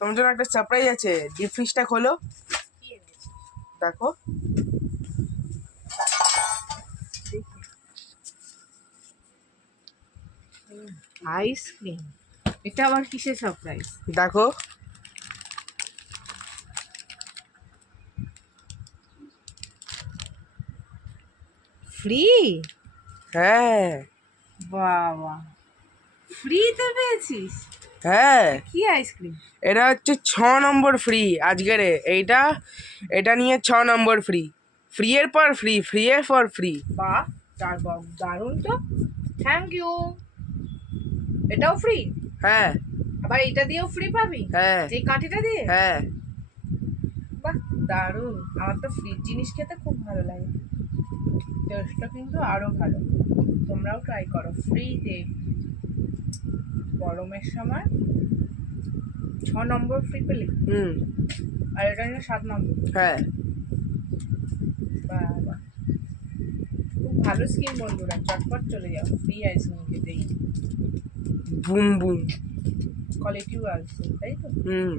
তোমার জন্য একটা সারপ্রাইজ আছে। ডিপ ফ্রিজটা খোলো, দেখো। আইসক্রিম, এটা আবার কিসের সারপ্রাইজ? দেখো, ফ্রি? হ্যাঁ বাবা, ফ্রিতে পেয়েছিস? হ্যাঁ, কি আইসক্রিম? এটা হচ্ছে 6 নম্বর ফ্রি আজকের। এটা নিয়ে 6 নম্বর ফ্রি। ফ্রি এর পর ফ্রি, ফ্রি এর পর ফ্রি। বাহ, দারুণ তো, থ্যাংক ইউ। এটাও ফ্রি? হ্যাঁ আবার এটা দিয়েও ফ্রি পাবি? হ্যাঁ এই কাঠিটা দিয়ে? হ্যাঁ। বাহ, দারুণ। আমার তো ফ্রিজ জিনিস খেতে খুব ভালো লাগে, টেস্টটা কিন্তু আরো ভালো। তোমরাও ট্রাই করো ফ্রিতে গরমের সময়। 6 নম্বর ফ্রি পেলি, হুম, আর এটা নিয়ে 7 নম্বর। হ্যাঁ। বাবা, খুব ভালো স্কিম বন্ধুরা, চটপট চলে যাও ফ্রি আইসক্রিম খেতেই। Boom boom. কোয়ালিটিও আসছে, তাই তো? হুম।